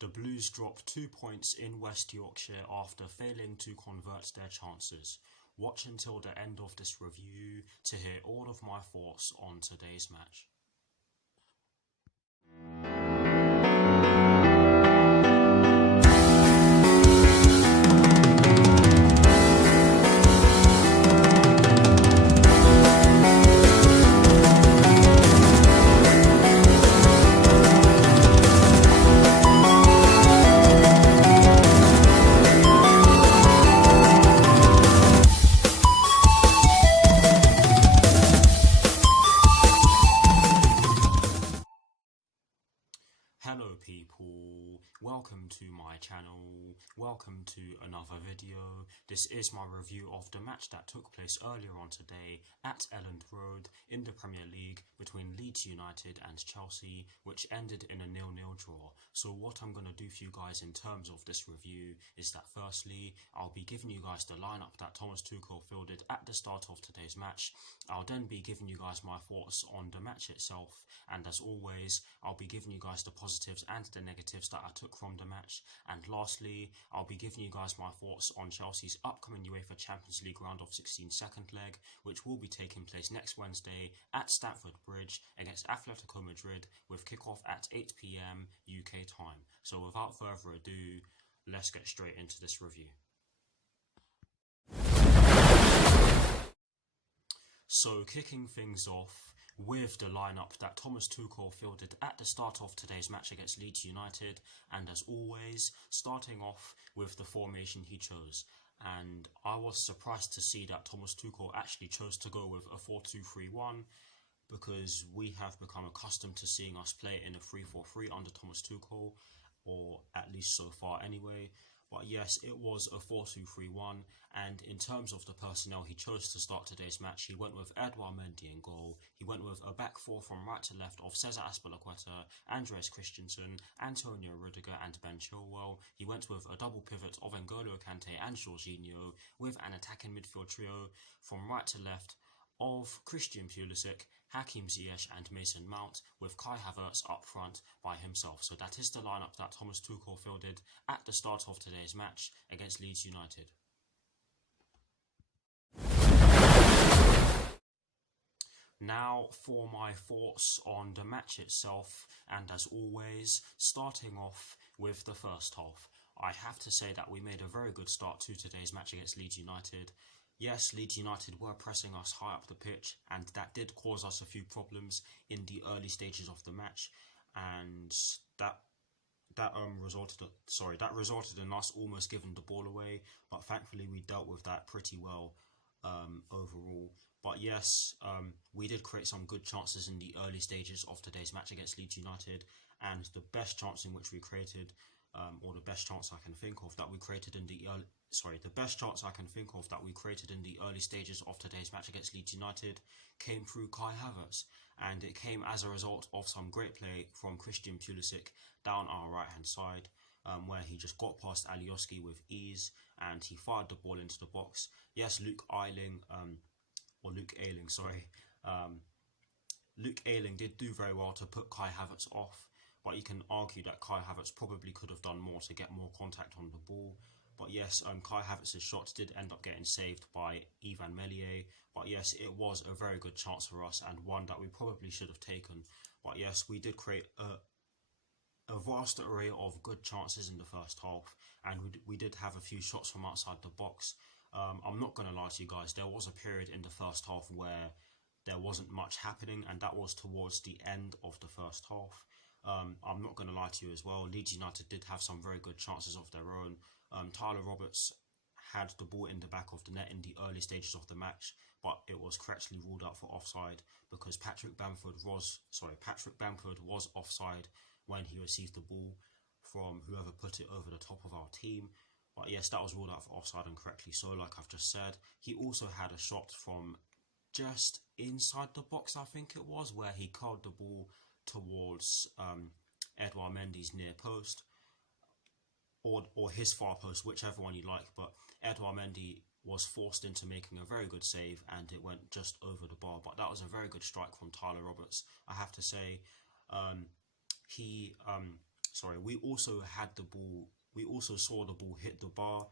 The Blues dropped 2 points in West Yorkshire after failing to convert their chances. Watch until the end of this review to hear all of my thoughts on today's match. Hello people, welcome to my channel, welcome to another video. This is my review of the match that took place earlier on today at Elland Road in the Premier League between Leeds United and Chelsea, which ended in a 0-0 draw. So what I'm going to do for you guys in terms of this review is that firstly, I'll be giving you guys the lineup that Thomas Tuchel fielded at the start of today's match. I'll then be giving you guys my thoughts on the match itself, and as always, I'll be giving you guys the positives and the negatives that I took from the match. And lastly, I'll be giving you guys my thoughts on Chelsea's upcoming UEFA Champions League round of 16 second leg, which will be taking place next Wednesday at Stamford Bridge against Atletico Madrid with kickoff at 8 PM UK time. So without further ado, let's get straight into this review. So kicking things off with the lineup that Thomas Tuchel fielded at the start of today's match against Leeds United, and as always, starting off with the formation he chose. And I was surprised to see that Thomas Tuchel actually chose to go with a 4-2-3-1, because we have become accustomed to seeing us play in a 3-4-3 under Thomas Tuchel, or at least so far anyway. But yes, it was a 4-2-3-1, and in terms of the personnel he chose to start today's match, he went with Edouard Mendy in goal. He went with a back four from right to left of Cesar Azpilicueta, Andreas Christensen, Antonio Rudiger and Ben Chilwell. He went with a double pivot of N'Golo Kante and Jorginho, with an attacking midfield trio from right to left of Christian Pulisic, Hakim Ziyech and Mason Mount, with Kai Havertz up front by himself. So that is the lineup that Thomas Tuchel fielded at the start of today's match against Leeds United. Now for my thoughts on the match itself, and as always, starting off with the first half. I have to say that we made a very good start to today's match against Leeds United. Yes, Leeds United were pressing us high up the pitch, and that did cause us a few problems in the early stages of the match, and that resulted in us almost giving the ball away. But thankfully, we dealt with that pretty well overall. But yes, we did create some good chances in the early stages of today's match against Leeds United, and the best chance in which we created, or the best chance I can think of that we created in the early stages of today's match against Leeds United came through Kai Havertz, and it came as a result of some great play from Christian Pulisic down our right hand side, where he just got past Alioski with ease and he fired the ball into the box. Yes, Luke Ayling did do very well to put Kai Havertz off, but you can argue that Kai Havertz probably could have done more to get more contact on the ball. But yes, Kai Havertz's shot did end up getting saved by Ivan Meslier. But yes, it was a very good chance for us, and one that we probably should have taken. But yes, we did create a vast array of good chances in the first half, and we did have a few shots from outside the box. I'm not going to lie to you guys, there was a period in the first half where there wasn't much happening, and that was towards the end of the first half. I'm not going to lie to you as well, Leeds United did have some very good chances of their own. Tyler Roberts had the ball in the back of the net in the early stages of the match, but it was correctly ruled out for offside because Patrick Bamford was offside when he received the ball from whoever put it over the top of our team. But yes, that was ruled out for offside, and correctly so, like I've just said. He also had a shot from just inside the box, I think it was, where he curled the ball towards Edouard Mendy's near post, or his far post, whichever one you like. But Edouard Mendy was forced into making a very good save, and it went just over the bar. But that was a very good strike from Tyler Roberts, I have to say. we also had the ball. We also saw the ball hit the bar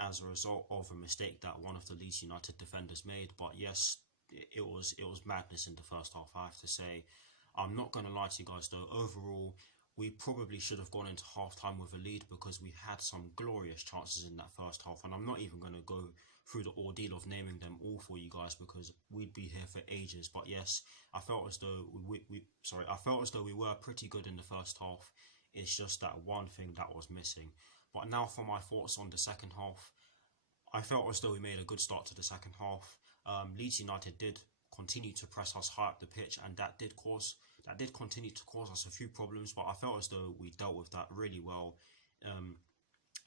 as a result of a mistake that one of the Leeds United defenders made. But yes, it was madness in the first half, I have to say. I'm not going to lie to you guys though. Overall, we probably should have gone into half-time with a lead because we had some glorious chances in that first half. And I'm not even going to go through the ordeal of naming them all for you guys because we'd be here for ages. But yes, I felt as though I felt as though we were pretty good in the first half. It's just that one thing that was missing. But now for my thoughts on the second half. I felt as though we made a good start to the second half. Leeds United did continue to press us high up the pitch, and that did continue to cause us a few problems. But I felt as though we dealt with that really well,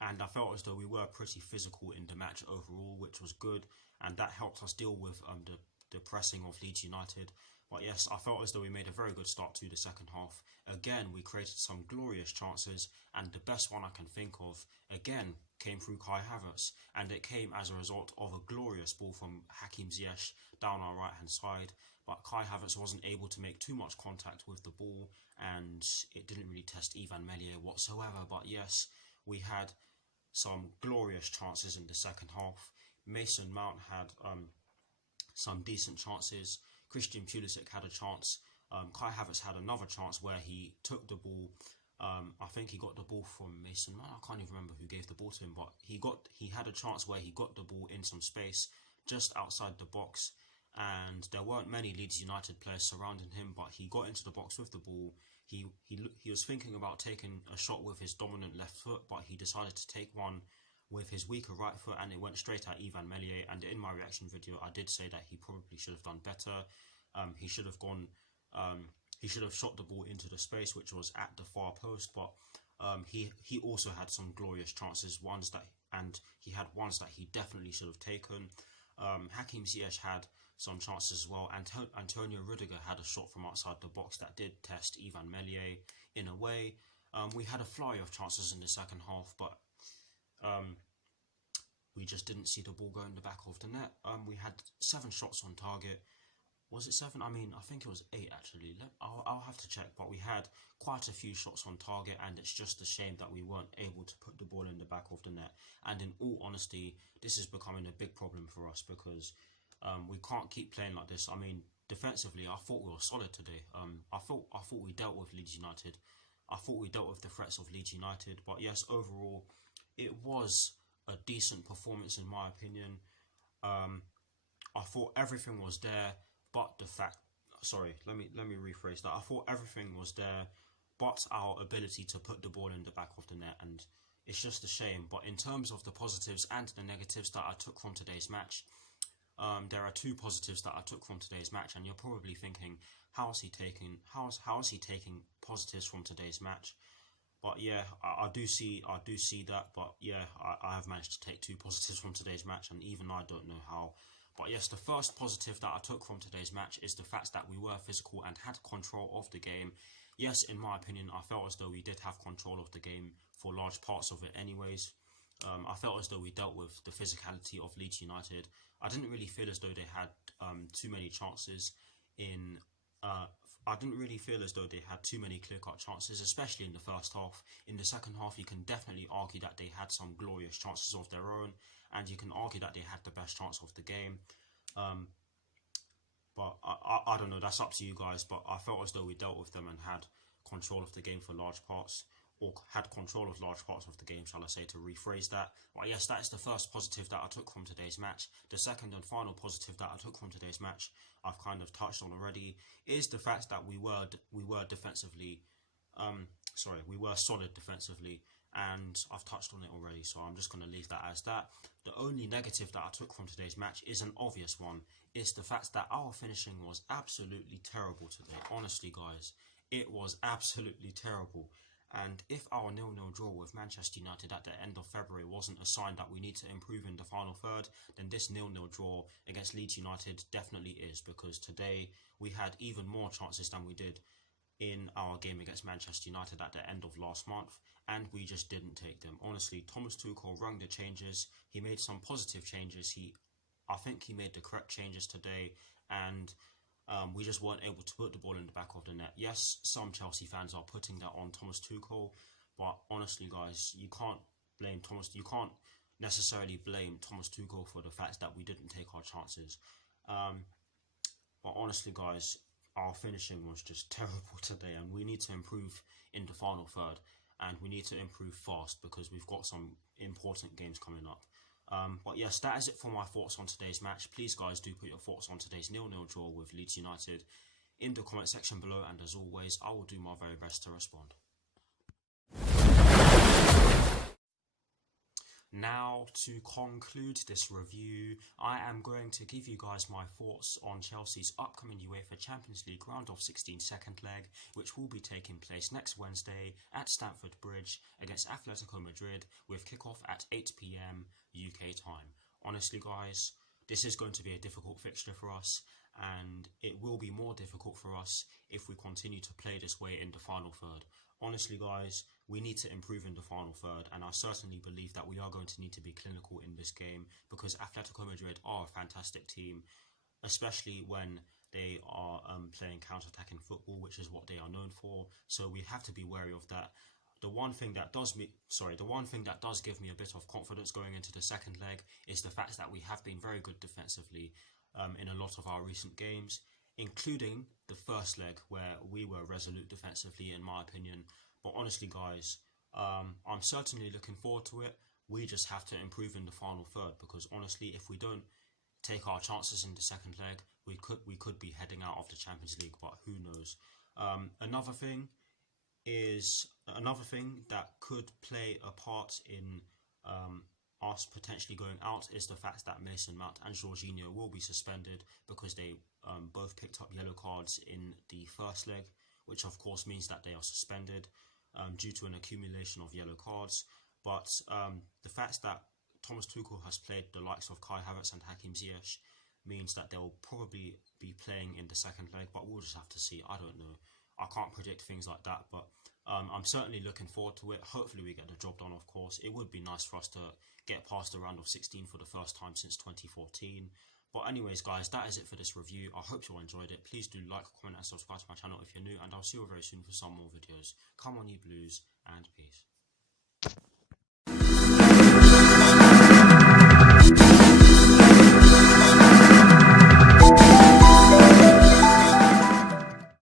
and I felt as though we were pretty physical in the match overall, which was good, and that helped us deal with the pressing of Leeds United. But yes, I felt as though we made a very good start to the second half. Again, we created some glorious chances, and the best one I can think of, again, came through Kai Havertz, and it came as a result of a glorious ball from Hakim Ziyech down our right-hand side. But Kai Havertz wasn't able to make too much contact with the ball, and it didn't really test Ivan Meslier whatsoever. But yes, we had some glorious chances in the second half. Mason Mount had some decent chances. Christian Pulisic had a chance. Kai Havertz had another chance where he took the ball. I think he got the ball from Mason Mount. I can't even remember who gave the ball to him, but he had a chance where he got the ball in some space just outside the box, and there weren't many Leeds United players surrounding him, but he got into the box with the ball. He was thinking about taking a shot with his dominant left foot, but he decided to take one with his weaker right foot, and it went straight at Ivan Meslier. And in my reaction video, I did say that he probably should have done better. He should have gone. He should have shot the ball into the space, which was at the far post. But he also had some glorious chances. He had ones that he definitely should have taken. Hakim Ziyech had some chances as well. Antonio Rudiger had a shot from outside the box that did test Ivan Meslier in a way. We had a flurry of chances in the second half, but we just didn't see the ball go in the back of the net. We had 7 shots on target. Was it 7? I mean, I think it was 8 actually. I'll have to check, but we had quite a few shots on target, and it's just a shame that we weren't able to put the ball in the back of the net. And in all honesty, this is becoming a big problem for us because we can't keep playing like this. I mean, defensively, I thought we were solid today. I thought we dealt with Leeds United. I thought we dealt with the threats of Leeds United. But yes, overall, it was a decent performance in my opinion. I thought everything was there. But let me rephrase that. I thought everything was there, but our ability to put the ball in the back of the net, and it's just a shame. But in terms of the positives and the negatives that I took from today's match, there are 2 positives that I took from today's match, and you're probably thinking, how is he taking positives from today's match? But yeah, I do see that. But yeah, I have managed to take 2 positives from today's match, and even I don't know how. But yes, the first positive that I took from today's match is the fact that we were physical and had control of the game. Yes, in my opinion, I felt as though we did have control of the game for large parts of it anyways. I felt as though we dealt with the physicality of Leeds United. I didn't really feel as though they had too many chances in... I didn't really feel as though they had too many clear-cut chances, especially in the first half. In the second half, you can definitely argue that they had some glorious chances of their own, and you can argue that they had the best chance of the game. But I don't know, that's up to you guys, but I felt as though we dealt with them and had control of the game for large parts, or had control of large parts of the game, shall I say, to rephrase that. Well, yes, that is the first positive that I took from today's match. The second and final positive that I took from today's match, I've kind of touched on already, is the fact that we were defensively, we were solid defensively, and I've touched on it already, so I'm just going to leave that as that. The only negative that I took from today's match is an obvious one. It's the fact that our finishing was absolutely terrible today. Honestly, guys, it was absolutely terrible. And if our 0-0 draw with Manchester United at the end of February wasn't a sign that we need to improve in the final third, then this 0-0 draw against Leeds United definitely is, because today we had even more chances than we did in our game against Manchester United at the end of last month, and we just didn't take them. Honestly, Thomas Tuchel rung the changes. He made some positive changes. I think he made the correct changes today, and we just weren't able to put the ball in the back of the net. Yes, some Chelsea fans are putting that on Thomas Tuchel, But honestly, guys, you can't blame Thomas. You can't necessarily blame Thomas Tuchel for the fact that we didn't take our chances. But honestly, guys, our finishing was just terrible today, and we need to improve in the final third, and we need to improve fast because we've got some important games coming up. But yes, that is it for my thoughts on today's match. Please, guys, do put your thoughts on today's 0-0 draw with Leeds United in the comment section below, and as always, I will do my very best to respond. Now, to conclude this review, I am going to give you guys my thoughts on Chelsea's upcoming UEFA Champions League round of 16 second leg, which will be taking place next Wednesday at Stamford Bridge against Atletico Madrid, with kickoff at 8 PM UK time. Honestly, guys, this is going to be a difficult fixture for us, and it will be more difficult for us if we continue to play this way in the final third. Honestly, guys, we need to improve in the final third, and I certainly believe that we are going to need to be clinical in this game because Atletico Madrid are a fantastic team, especially when they are playing counter-attacking football, which is what they are known for. So we have to be wary of that. The one thing that does give me a bit of confidence going into the second leg is the fact that we have been very good defensively in a lot of our recent games, including the first leg where we were resolute defensively, in my opinion. But honestly, guys, I'm certainly looking forward to it. We just have to improve in the final third because honestly, if we don't take our chances in the second leg, we could be heading out of the Champions League, but who knows. Another thing that could play a part in us potentially going out is the fact that Mason Mount and Jorginho will be suspended because they both picked up yellow cards in the first leg, which of course means that they are suspended due to an accumulation of yellow cards. But the fact that Thomas Tuchel has played the likes of Kai Havertz and Hakim Ziyech means that they'll probably be playing in the second leg, but we'll just have to see. I don't know. I can't predict things like that, but I'm certainly looking forward to it. Hopefully we get the job done, of course. It would be nice for us to get past the round of 16 for the first time since 2014. But anyways, guys, that is it for this review. I hope you all enjoyed it. Please do like, comment and subscribe to my channel if you're new, and I'll see you very soon for some more videos. Come on, you Blues, and peace.